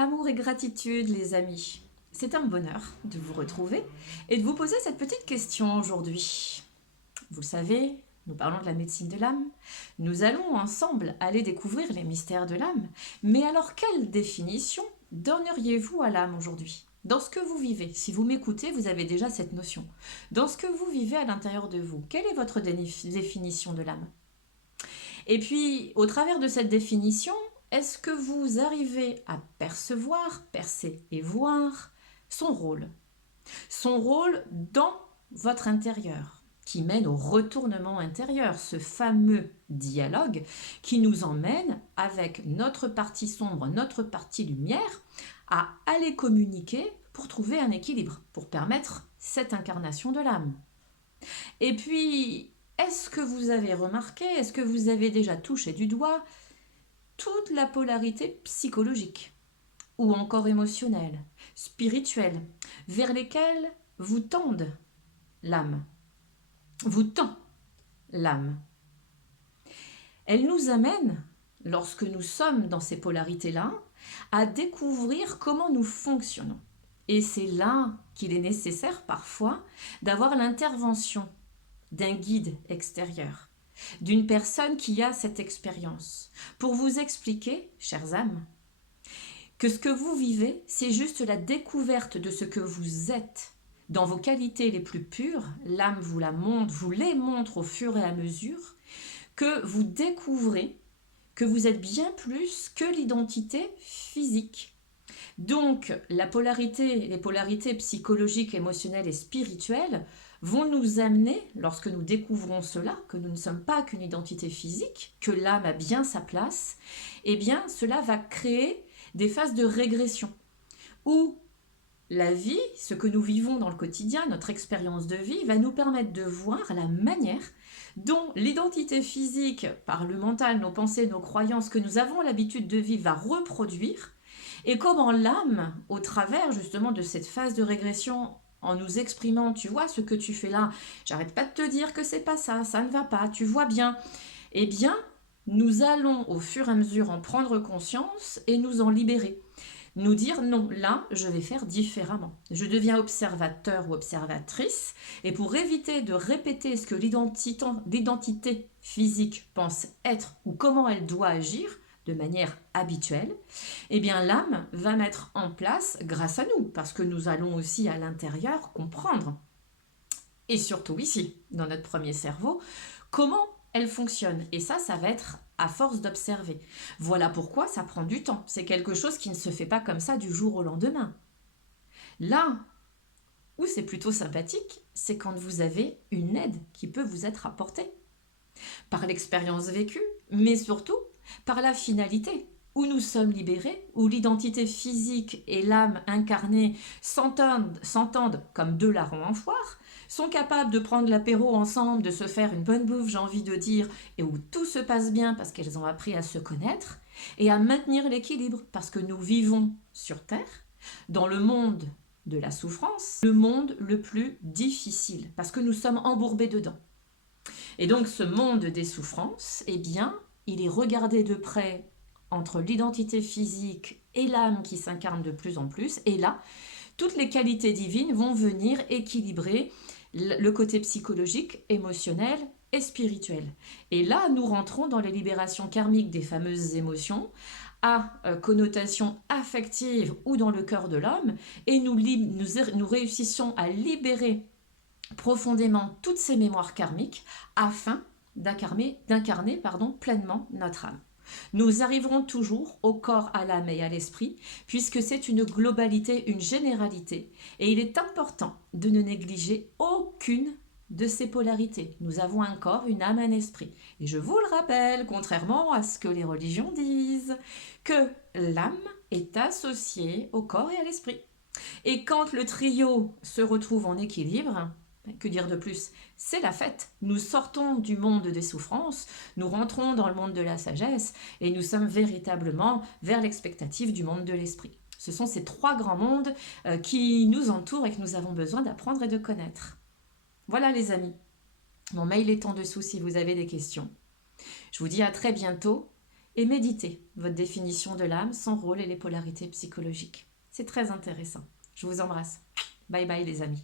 Amour et gratitude, les amis. C'est un bonheur de vous retrouver et de vous poser cette petite question aujourd'hui. Vous le savez, nous parlons de la médecine de l'âme. Nous allons ensemble aller découvrir les mystères de l'âme. Mais alors, quelle définition donneriez-vous à l'âme aujourd'hui? Dans ce que vous vivez, si vous m'écoutez, vous avez déjà cette notion. Dans ce que vous vivez à l'intérieur de vous, quelle est votre définition de l'âme? Et puis, au travers de cette définition, est-ce que vous arrivez à percevoir, percer et voir son rôle? Son rôle dans votre intérieur, qui mène au retournement intérieur, ce fameux dialogue qui nous emmène avec notre partie sombre, notre partie lumière, à aller communiquer pour trouver un équilibre, pour permettre cette incarnation de l'âme. Et puis, est-ce que vous avez remarqué, est-ce que vous avez déjà touché du doigt toute la polarité psychologique ou encore émotionnelle, spirituelle, vers lesquelles vous tendent l'âme, vous tend l'âme. Elle nous amène, lorsque nous sommes dans ces polarités-là, à découvrir comment nous fonctionnons. Et c'est là qu'il est nécessaire parfois d'avoir l'intervention d'un guide extérieur, d'une personne qui a cette expérience, pour vous expliquer, chères âmes, que ce que vous vivez, c'est juste la découverte de ce que vous êtes dans vos qualités les plus pures. L'âme vous les montre au fur et à mesure que vous découvrez que vous êtes bien plus que l'identité physique. Donc, les polarités psychologiques, émotionnelles et spirituelles vont nous amener, lorsque nous découvrons cela, que nous ne sommes pas qu'une identité physique, que l'âme a bien sa place, eh bien, cela va créer des phases de régression, où la vie, ce que nous vivons dans le quotidien, notre expérience de vie, va nous permettre de voir la manière dont l'identité physique, par le mental, nos pensées, nos croyances que nous avons l'habitude de vivre, va reproduire, et comment l'âme, au travers justement de cette phase de régression, en nous exprimant, tu vois ce que tu fais là, j'arrête pas de te dire que c'est pas ça, ça ne va pas, tu vois bien, eh bien, nous allons au fur et à mesure en prendre conscience et nous en libérer. Nous dire non, là, je vais faire différemment. Je deviens observateur ou observatrice et pour éviter de répéter ce que l'identité physique pense être ou comment elle doit agir de manière habituelle, eh bien l'âme va mettre en place grâce à nous, parce que nous allons aussi à l'intérieur comprendre, et surtout ici, dans notre premier cerveau, comment elle fonctionne. Et ça va être à force d'observer. Voilà pourquoi ça prend du temps. C'est quelque chose qui ne se fait pas comme ça du jour au lendemain. Là où c'est plutôt sympathique, c'est quand vous avez une aide qui peut vous être apportée. Par l'expérience vécue, mais surtout par la finalité, où nous sommes libérés, où l'identité physique et l'âme incarnée s'entendent comme deux larrons en foire, sont capables de prendre l'apéro ensemble, de se faire une bonne bouffe, j'ai envie de dire, et où tout se passe bien parce qu'elles ont appris à se connaître et à maintenir l'équilibre, parce que nous vivons sur Terre, dans le monde de la souffrance, le monde le plus difficile, parce que nous sommes embourbés dedans. Et donc ce monde des souffrances, eh bien, il est regardé de près entre l'identité physique et l'âme qui s'incarne de plus en plus, et là, toutes les qualités divines vont venir équilibrer le côté psychologique, émotionnel et spirituel. Et là, nous rentrons dans les libérations karmiques des fameuses émotions à connotation affective ou dans le cœur de l'homme, et nous réussissons à libérer profondément toutes ces mémoires karmiques afin d'incarner pleinement notre âme. Nous arriverons toujours au corps, à l'âme et à l'esprit, puisque c'est une globalité, une généralité, et il est important de ne négliger aucune de ces polarités. Nous avons un corps, une âme, un esprit. Et je vous le rappelle, contrairement à ce que les religions disent, que l'âme est associée au corps et à l'esprit. Et quand le trio se retrouve en équilibre, que dire de plus? C'est la fête. Nous sortons du monde des souffrances, nous rentrons dans le monde de la sagesse et nous sommes véritablement vers l'expectative du monde de l'esprit. Ce sont ces trois grands mondes qui nous entourent et que nous avons besoin d'apprendre et de connaître. Voilà les amis. Mon mail est en dessous si vous avez des questions. Je vous dis à très bientôt et méditez votre définition de l'âme, son rôle et les polarités psychologiques. C'est très intéressant. Je vous embrasse. Bye bye les amis.